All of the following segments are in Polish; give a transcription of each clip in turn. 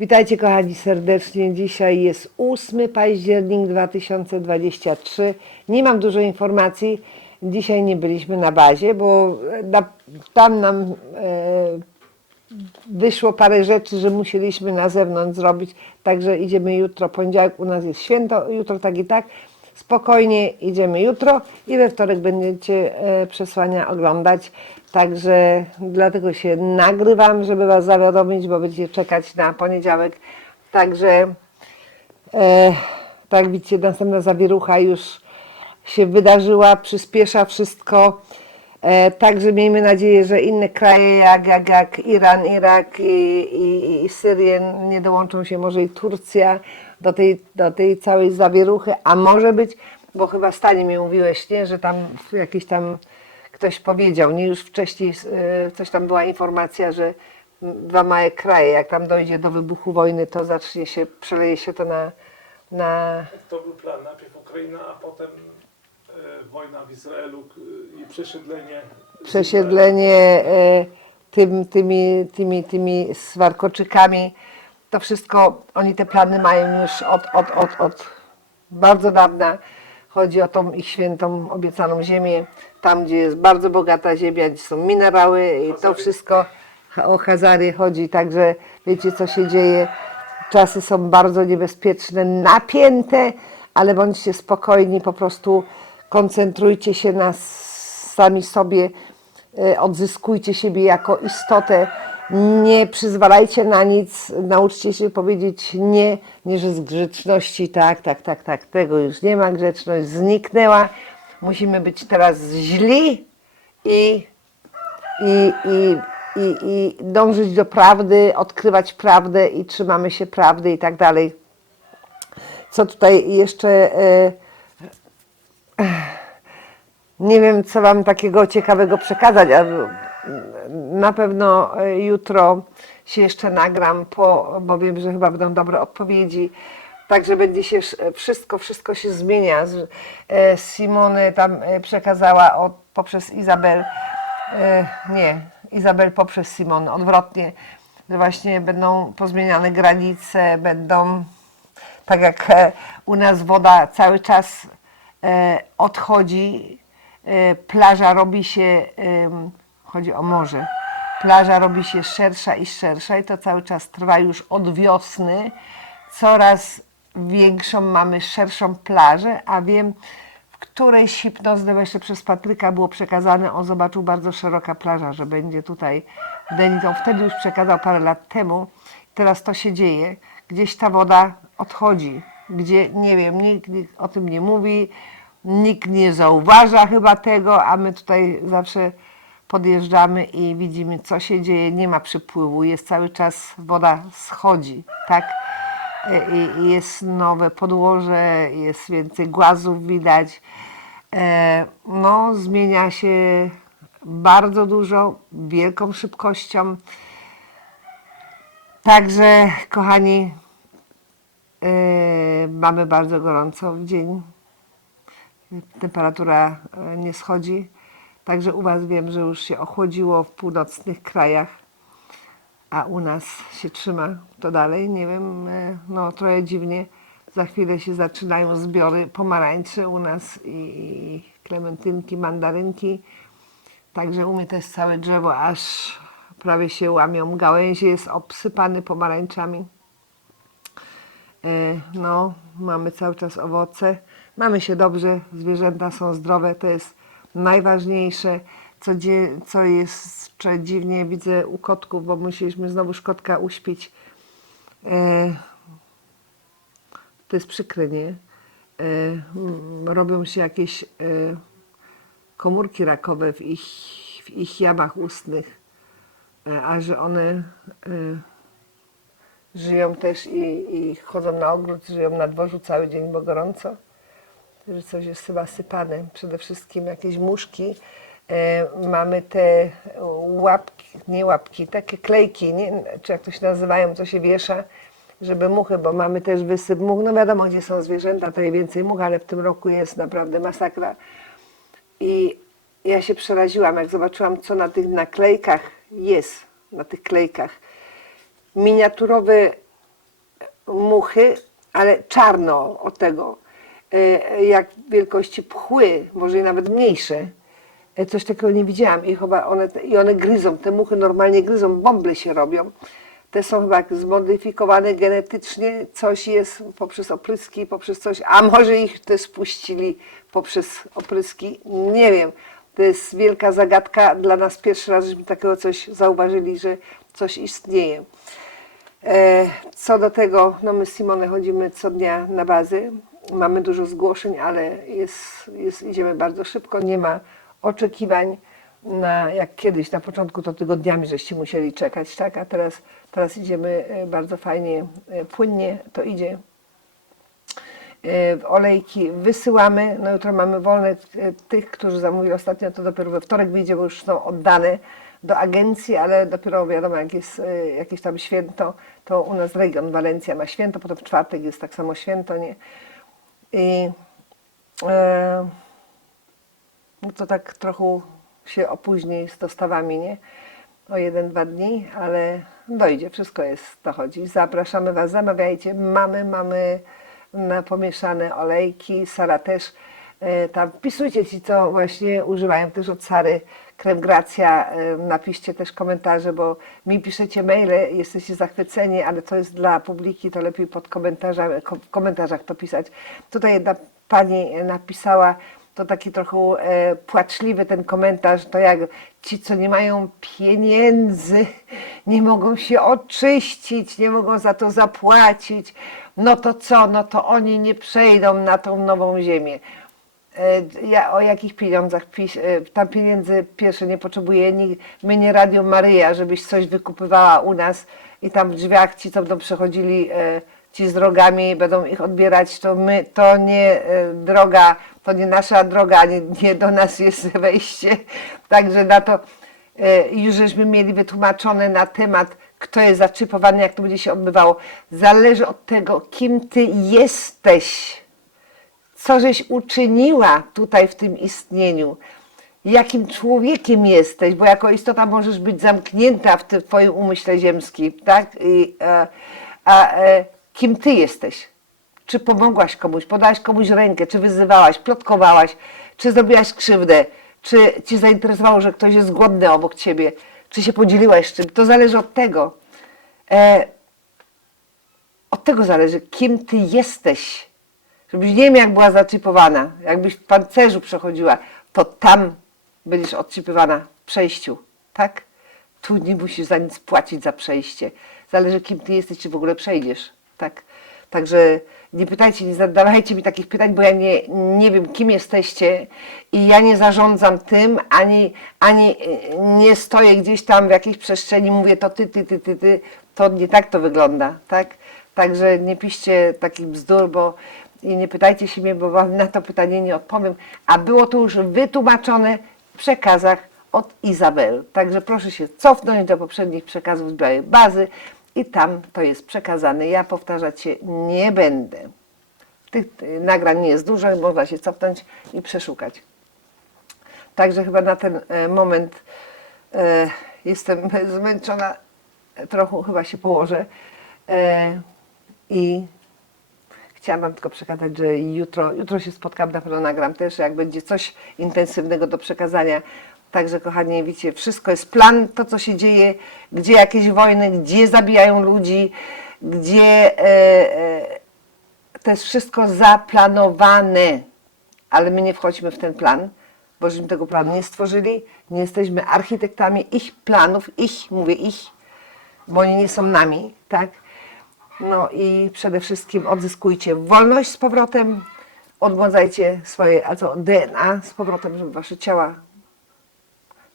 Witajcie kochani serdecznie. Dzisiaj jest 8 październik 2023. Nie mam dużo informacji. Dzisiaj nie byliśmy na bazie, bo na, tam nam e, wyszło parę rzeczy, że musieliśmy na zewnątrz zrobić. Także idziemy jutro, poniedziałek u nas jest święto, jutro tak i tak. Spokojnie idziemy jutro i we wtorek będziecie e, przesłania oglądać. Także dlatego się nagrywam, żeby Was zawiadomić, bo będziecie czekać na poniedziałek. Także e, tak widzicie, następna zawierucha już się wydarzyła, przyspiesza wszystko. E, także miejmy nadzieję, że inne kraje jak, jak, jak Iran, Irak i, i, i Syrię nie dołączą się, może i Turcja do tej, do tej całej zawieruchy, a może być, bo chyba Stanie mi mówiłeś, nie, że tam jakiś tam ktoś powiedział, nie już wcześniej e, coś tam była informacja, że dwa małe kraje, jak tam dojdzie do wybuchu wojny, to zacznie się, przeleje się to na, na To był plan. Najpierw Ukraina, a potem e, wojna w Izraelu k- i przesiedlenie. przesiedlenie e, tym, tymi, tymi, tymi swarkoczykami. To wszystko, oni te plany mają już od, od, od, od bardzo dawna. Chodzi o tą ich świętą, obiecaną ziemię, tam gdzie jest bardzo bogata ziemia, gdzie są minerały i to wszystko. O Hazary chodzi, także wiecie co się dzieje. Czasy są bardzo niebezpieczne, napięte, ale bądźcie spokojni, po prostu koncentrujcie się na sami sobie, e, odzyskujcie siebie jako istotę, nie przyzwalajcie na nic, nauczcie się powiedzieć nie, nie, że z grzeczności tak, tak, tak, tak, tego już nie ma, grzeczność zniknęła, musimy być teraz źli i i, i, i, i dążyć do prawdy, odkrywać prawdę i trzymamy się prawdy i tak dalej. Co tutaj jeszcze. E, nie wiem, co Wam takiego ciekawego przekazać, na pewno e, jutro się jeszcze nagram, po, bo wiem, że chyba będą dobre odpowiedzi. Także będzie się sz- wszystko, wszystko się zmienia. E, Simony tam e, przekazała od, poprzez Izabel, nie, Izabel poprzez Simon, odwrotnie, że właśnie będą pozmieniane granice, będą tak jak u nas woda cały czas odchodzi, plaża robi się, chodzi o morze, plaża robi się szersza i szersza i to cały czas trwa już od wiosny. Coraz większą mamy szerszą plażę, a wiem, w którejś hipnozdy jeszcze przez Patryka było przekazane, on zobaczył bardzo szeroka plaża, że będzie tutaj w Deni. On wtedy już przekazał parę lat temu. Teraz to się dzieje. Gdzieś ta woda odchodzi, gdzie nie wiem, nikt, nikt o tym nie mówi, nikt nie zauważa chyba tego, a my tutaj zawsze podjeżdżamy i widzimy, co się dzieje. Nie ma przypływu, jest cały czas woda schodzi, tak? i, i jest nowe podłoże, jest więcej głazów widać. E, No, zmienia się bardzo dużo, wielką szybkością. Także, kochani, e, mamy bardzo gorąco w dzień. Temperatura e, nie schodzi. Także u Was wiem, że już się ochłodziło w północnych krajach a u nas się trzyma to dalej. Nie wiem, e, no trochę dziwnie. Za chwilę się zaczynają zbiory pomarańczy u nas i, klementynki, mandarynki. Także u mnie też całe drzewo aż prawie się łamią. Gałęzie jest obsypany pomarańczami. E, No, mamy cały czas owoce. Mamy się dobrze, zwierzęta są zdrowe, to jest najważniejsze. Co, co jeszcze dziwnie widzę u kotków, bo musieliśmy znowu kotka uśpić. E, to jest przykre, nie? E, robią się jakieś e, komórki rakowe w ich, w ich ustnych, e, a że one e, żyją też i, i chodzą na ogród, żyją na dworzu cały dzień, bo gorąco. Że coś jest chyba sypane. Przede wszystkim jakieś muszki. E, mamy te łapki, nie łapki, takie klejki, nie? czy jak to się nazywają, co się wiesza, żeby muchy, bo mamy też wysyp much. No wiadomo, gdzie są zwierzęta, to więcej much, ale w tym roku jest naprawdę masakra. I ja się przeraziłam, jak zobaczyłam, co na tych naklejkach jest, na tych klejkach. Miniaturowy muchy, ale czarno od tego, jak wielkości pchły, może i nawet mniejsze. E, Coś takiego nie widziałam i chyba one, i one gryzą, te muchy normalnie gryzą, bąble się robią. Te są chyba zmodyfikowane genetycznie, coś jest poprzez opryski, poprzez coś, a może ich też spuścili poprzez opryski, nie wiem. To jest wielka zagadka dla nas. Pierwszy raz żeśmy takiego coś zauważyli, że coś istnieje. E, Co do tego, no my z Simone chodzimy co dnia na bazy. Mamy dużo zgłoszeń, ale jest, jest, idziemy bardzo szybko. Nie ma oczekiwań na, jak kiedyś, na początku to tygodniami żeście musieli czekać, tak? A teraz, teraz idziemy e, bardzo fajnie, e, płynnie to idzie. E, olejki wysyłamy. No jutro mamy wolne tych, którzy zamówili ostatnio, to dopiero we wtorek wyjdzie, bo już są oddane do agencji, ale dopiero wiadomo, jak jest jakieś tam święto, to u nas region Walencja ma święto, potem w czwartek jest tak samo święto, nie? I e, no to tak trochę się opóźni z dostawami, nie? O jeden, dwa dni, ale dojdzie, wszystko jest, to chodzi. Zapraszamy Was, zamawiajcie. Mamy, mamy na pomieszane olejki, Sara też. E, Tam wpisujcie ci, co właśnie używają też od Sary krem Gracja. E, Napiszcie też komentarze, bo mi piszecie maile, jesteście zachwyceni, ale to jest dla publiki, to lepiej pod komentarzami, ko- w komentarzach to pisać. Tutaj jedna pani napisała, to taki trochę e, płaczliwy ten komentarz, to jak ci, co nie mają pieniędzy, nie mogą się oczyścić, nie mogą za to zapłacić, no to co, no to oni nie przejdą na tą nową ziemię. E, Ja o jakich pieniądzach pisz, e, tam pieniędzy pierwsze nie potrzebuję, ni- my nie Radio Maryja, żebyś coś wykupywała u nas i tam w drzwiach ci, co będą przechodzili, e, ci z drogami będą ich odbierać, to my, to nie droga, to nie nasza droga, nie, nie do nas jest wejście, także na to już żeśmy mieli wytłumaczone na temat, kto jest zaczypowany, jak to będzie się odbywało. Zależy od tego, kim ty jesteś co żeś uczyniła tutaj w tym istnieniu, jakim człowiekiem jesteś, bo jako istota możesz być zamknięta w tym twoim umyśle ziemskim, tak? I, e, a e, kim ty jesteś? Czy pomogłaś komuś, podałaś komuś rękę, czy wyzywałaś, plotkowałaś, czy zrobiłaś krzywdę, czy ci zainteresowało, że ktoś jest głodny obok ciebie, czy się podzieliłaś z czym? To zależy od tego. E, od tego zależy, kim ty jesteś. Żebyś nie wiem, jak była zaczypowana, jakbyś w pancerzu przechodziła, to tam będziesz odczypywana w przejściu, tak? Tu nie musisz za nic płacić za przejście. Zależy, kim ty jesteś, czy w ogóle przejdziesz, tak? Także nie pytajcie, nie zadawajcie mi takich pytań, bo ja nie, nie wiem, kim jesteście i ja nie zarządzam tym, ani, ani e, nie stoję gdzieś tam w jakiejś przestrzeni, mówię to ty, ty, ty, ty, ty. To nie tak to wygląda, tak? Także nie piszcie takich bzdur, bo i nie pytajcie się mnie, bo wam na to pytanie nie odpowiem. A było to już wytłumaczone w przekazach od Izabel. Także proszę się cofnąć do poprzednich przekazów z białej bazy i tam to jest przekazane. Ja powtarzać się nie będę. Tych nagrań nie jest dużo można się cofnąć i przeszukać. Także chyba na ten e, moment e, jestem zmęczona, trochę chyba się położę e, i chciałam Wam tylko przekazać, że jutro, jutro się spotkam, na pewno nagram też, jak będzie coś intensywnego do przekazania. Także kochani, widzicie, wszystko jest plan, to co się dzieje, gdzie jakieś wojny, gdzie zabijają ludzi, gdzie e, e, to jest wszystko zaplanowane, ale my nie wchodzimy w ten plan, bo żeśmy tego planu nie stworzyli, nie jesteśmy architektami ich planów, ich, mówię ich, bo oni nie są nami, tak? No i przede wszystkim odzyskujcie wolność z powrotem, odmładzajcie swoje, a co, DNA z powrotem, żeby wasze ciała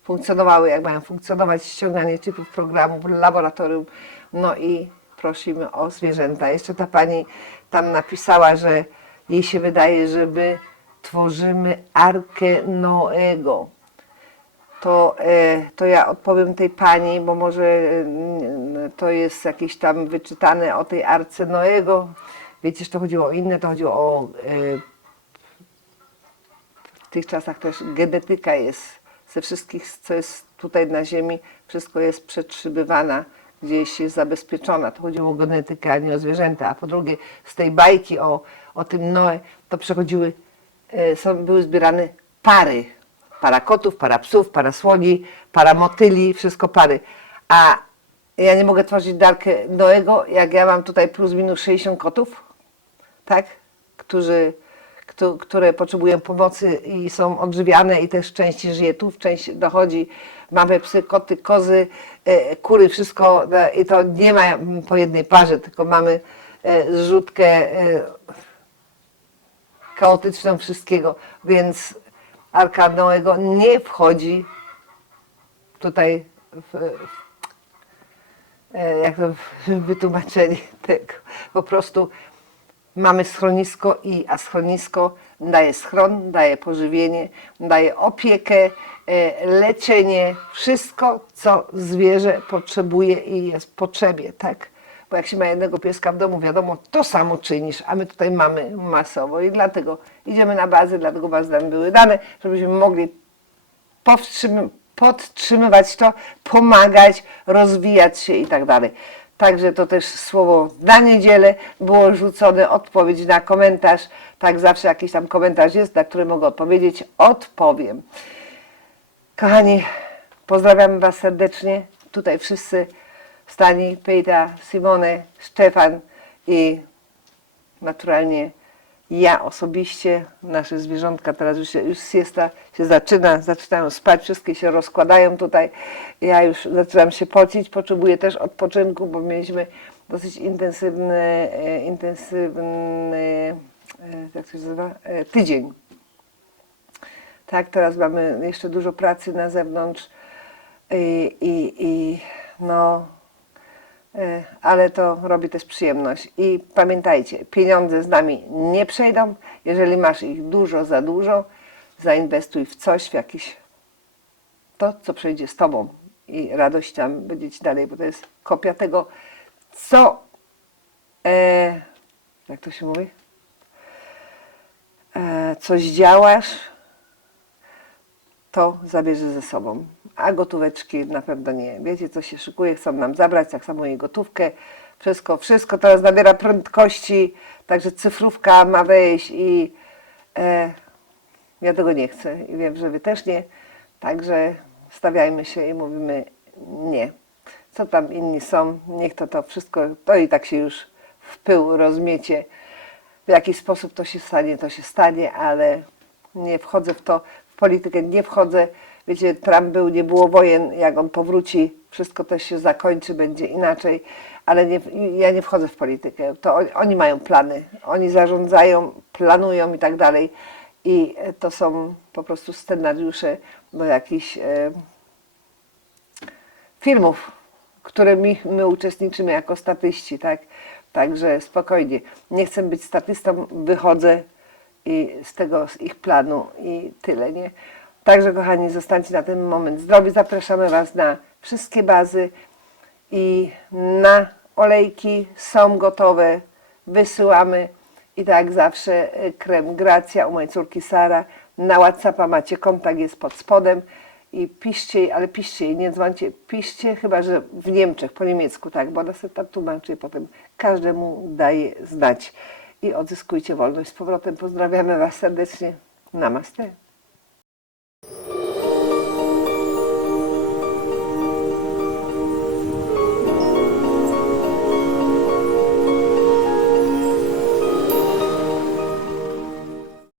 funkcjonowały, jak mają funkcjonować, ściąganie typów programów laboratorium. No i prosimy o zwierzęta. Jeszcze ta pani tam napisała, że jej się wydaje, że my tworzymy arkę Noego. To, e, to ja odpowiem tej pani, bo może e, to jest jakieś tam wyczytane o tej arce Noego. Wiecie, że to chodziło o inne, to chodziło o e, w tych czasach też genetyka jest ze wszystkich, co jest tutaj na ziemi, wszystko jest przetrzymywana gdzieś jest zabezpieczona. To chodziło o genetykę, a nie o zwierzęta. A po drugie, z tej bajki o, o tym Noe, to przechodziły, są, były zbierane pary. Para kotów, para psów, para słoni, para motyli, wszystko pary. A ja nie mogę tworzyć darkę Noego, jak ja mam tutaj plus minus 60 kotów, tak? Którzy, któ- które potrzebują pomocy i są odżywiane i też część żyje tu, część dochodzi. Mamy psy, koty, kozy, e, kury, wszystko e, i to nie ma po jednej parze, tylko mamy e, zrzutkę e, chaotyczną wszystkiego, więc Arka Noego nie wchodzi tutaj w, w e, jak to wytłumaczenie tego. Po prostu mamy schronisko i a schronisko daje schron, daje pożywienie, daje opiekę, e, leczenie, wszystko, co zwierzę potrzebuje i jest w potrzebie, tak? Bo jak się ma jednego pieska w domu, wiadomo, to samo czynisz, a my tutaj mamy masowo i dlatego idziemy na bazę, dlatego bazy nam były dane, żebyśmy mogli powstrzym- podtrzymywać to, pomagać, rozwijać się i tak dalej. Także to też słowo na niedzielę było rzucone, odpowiedź na komentarz. Tak zawsze jakiś tam komentarz jest, na który mogę odpowiedzieć, odpowiem. Kochani, pozdrawiam Was serdecznie. Tutaj wszyscy stani, Peter, Simone, Stefan i naturalnie ja osobiście, nasze zwierzątka, teraz już, się- już siesta się zaczyna, zaczynają spać, wszystkie się rozkładają tutaj. Ja już zaczynam się pocić, potrzebuję też odpoczynku, bo mieliśmy dosyć intensywny, e, intensywny e, jak to się nazywa, E, tydzień. Tak, teraz mamy jeszcze dużo pracy na zewnątrz i, i, i no, ale to robi też przyjemność. I pamiętajcie, pieniądze z nami nie przejdą. Jeżeli masz ich dużo, za dużo, zainwestuj w coś, w jakiś to, co przejdzie z tobą i radość tam będzie ci dalej, bo to jest kopia tego, co e, jak to się mówi? E, coś działasz, to zabierze ze sobą. A gotóweczki na pewno nie. Wiecie, co się szykuje, chcą nam zabrać, tak samo i gotówkę. Wszystko, wszystko teraz nabiera prędkości, także cyfrówka ma wejść i e, ja tego nie chcę i wiem, że wy też nie. Także stawiajmy się i mówimy nie. Co tam inni są, niech to to wszystko, to i tak się już w pył rozmiecie. W jaki sposób to się stanie, to się stanie, ale nie wchodzę w to, w politykę nie wchodzę. Wiecie, Trump był, nie było wojen, jak on powróci, wszystko też się zakończy, będzie inaczej, ale nie, ja nie wchodzę w politykę. To oni, oni mają plany, oni zarządzają, planują i tak dalej. I to są po prostu scenariusze do jakichś e, filmów, w których my uczestniczymy jako statyści, tak? Także spokojnie. Nie chcę być statystą, wychodzę i z tego, z ich planu i tyle, nie? Także kochani, zostańcie na ten moment zdrowi. Zapraszamy Was na wszystkie bazy i na olejki są gotowe, wysyłamy i tak zawsze e, krem Gracja u mojej córki Sara. Na Whatsappa macie kontakt, jest pod spodem i piszcie ale piszcie nie dzwońcie, piszcie, chyba że w Niemczech, po niemiecku, tak, bo ona sobie tam tłumaczy potem każdemu daje znać i odzyskujcie wolność z powrotem. Pozdrawiamy Was serdecznie. Namaste.